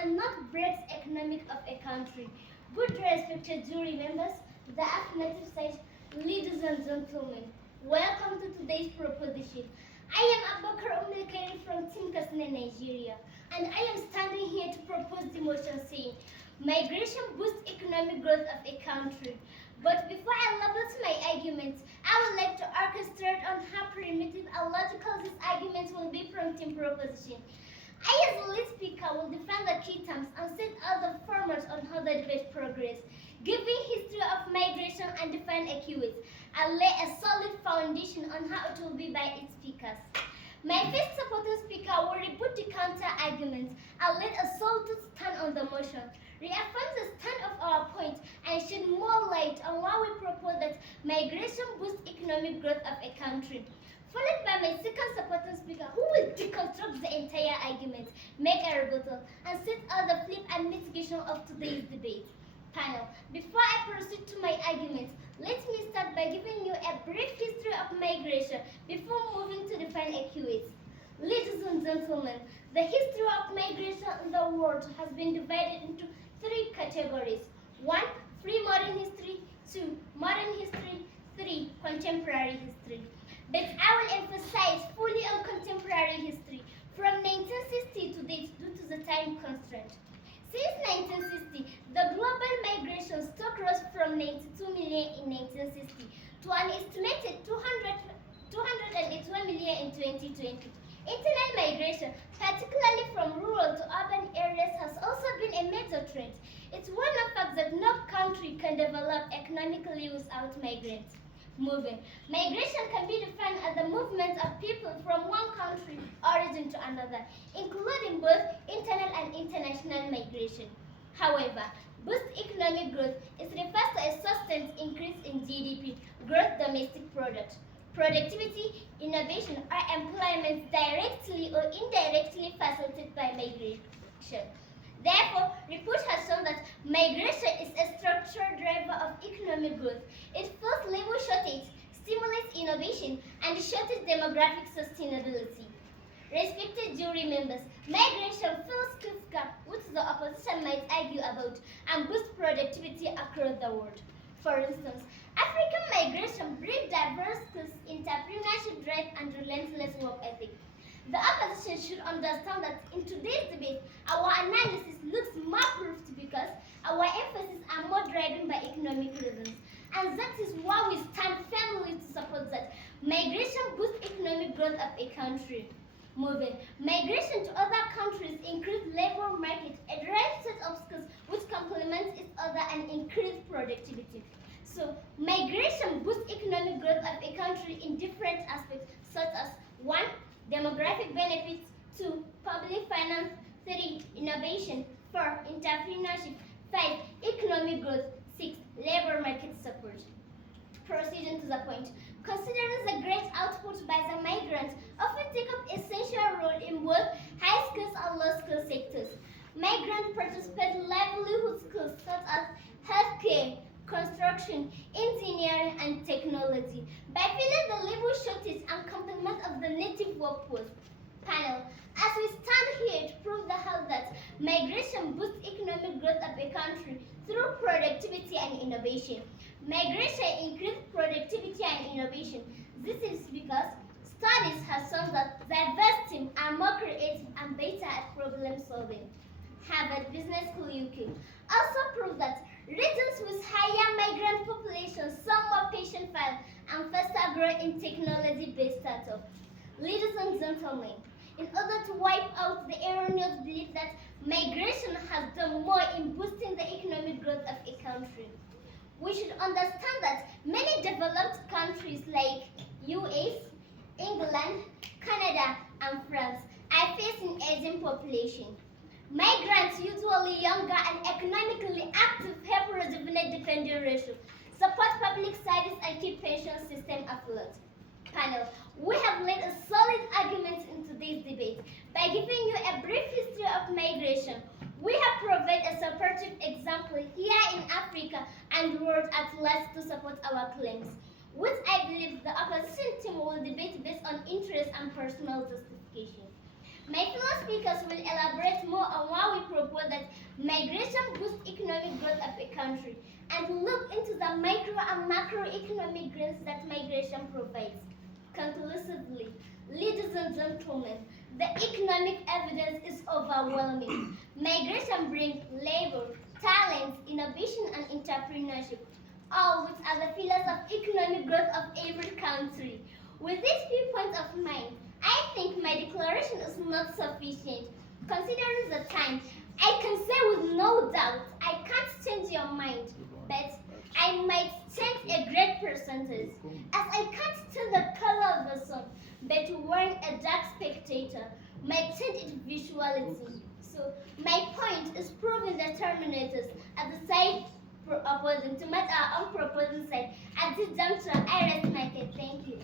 and not breaks economic of a country. Good respected jury members, the affirmative side, ladies and gentlemen, welcome to today's proposition. I am Abakar Umilkari from Team Katsina, Nigeria, and I am standing here to propose the motion saying, migration boosts economic growth of a country. But before I label my arguments, I would like to orchestrate on how primitive and logical these arguments will be from Team Proposition. I, as a lead speaker, will define the key terms and set out the format on how the debate progresses, giving history of migration and define a keywords, and lay a solid foundation on how it will be by its speakers. My first supporting speaker will rebut the counter arguments and let a solid stand on the motion, reaffirm the stand of our point, and shed more light on why we propose that migration boosts economic growth of a country. Followed by my second supporting speaker, who will deconstruct the entire argument, make a rebuttal, and set out the flip and mitigation of today's debate. Panel, before I proceed to my arguments, let me start by giving you a brief history of migration before moving to define a keywords. Ladies and gentlemen, the history of migration in the world has been divided into three categories. 1. Pre-modern history. 2. Modern history. 3. Contemporary history. But I will emphasize fully on contemporary history from 1960 to date due to the time constraint. Since 1960, the global migration stock rose from 92 million in 1960 to an estimated 281 million in 2020. Internal migration, particularly from rural to urban areas, has also been a major trend. It's one of the facts that no country can develop economically without migrants. Moving. Migration can be defined as the movement of people from one country origin to another, including both internal and international migration. However, boost economic growth is refers to a sustained increase in GDP, gross domestic product, productivity, innovation, or employment directly or indirectly facilitated by migration. Therefore, report has shown that migration is a structural driver of economic growth. It fills labor shortage, stimulates innovation, and shortens demographic sustainability. Respected jury members, migration fills skills gap, which the opposition might argue about, and boosts productivity across the world. For instance, African migration brings diverse skills, entrepreneurship drive, and relentless work ethic. The opposition should understand that in today's debate, our analysis looks more proved because our emphasis are more driven by economic reasons. And that is why we stand firmly to support that migration boosts economic growth of a country. Moving. Migration to other countries increase labor market, a diverse set of skills which complements each other and increase productivity. So, migration boosts economic growth of a country in different aspects, such as 1. Demographic benefits. 2. Public finance. 3. Innovation. 4. Entrepreneurship. 5. Economic growth. 6. Labor market support. Proceeding to the point. Considering the great output by the migrants often take up essential role in both high skills and low skill sectors. Migrants participate in livelihood skills such as healthcare, construction, engineering, and technology by filling the labor shortage and complement of the native workforce. Panel, as we stand here to prove the how that migration boosts economic growth of a country through productivity and innovation. Migration increases productivity and innovation. This is because studies have shown that diverse teams are more creative and better at problem solving. Harvard Business School UK also proved that regions with higher migrant populations saw more patient files and faster growth in technology-based startups. Ladies and gentlemen, in order to wipe out the erroneous belief that migration has done more in boosting the economic growth of a country, we should understand that many developed countries like US, England, Canada, and France are facing aging population. Migrants, usually younger and economically active, help rejuvenate dependent ratio, support public service, and keep pension system afloat. Panel, we have laid a solid argument in today's debate by giving you a brief history of migration. We have provided a supportive example here in Africa and world at large to support our claims, which I believe the opposition team will debate based on interest and personal justification. My fellow speakers will elaborate more on why we propose that growth of a country and look into the micro and macroeconomic gains that migration provides. Conclusively, ladies and gentlemen, the economic evidence is overwhelming. Migration brings labor, talent, innovation, and entrepreneurship, all which are the pillars of economic growth of every country. With these few points of mind, I think my declaration is not sufficient. Considering the time, I can say with no doubt I can't change your mind, but I might change a great percentage, as I can't tell the color of the sun, but wearing a dark spectator might change its visuality. So my point is proving the terminators at the side opposing to match our own proposing side. At this juncture, I rest my case. Thank you.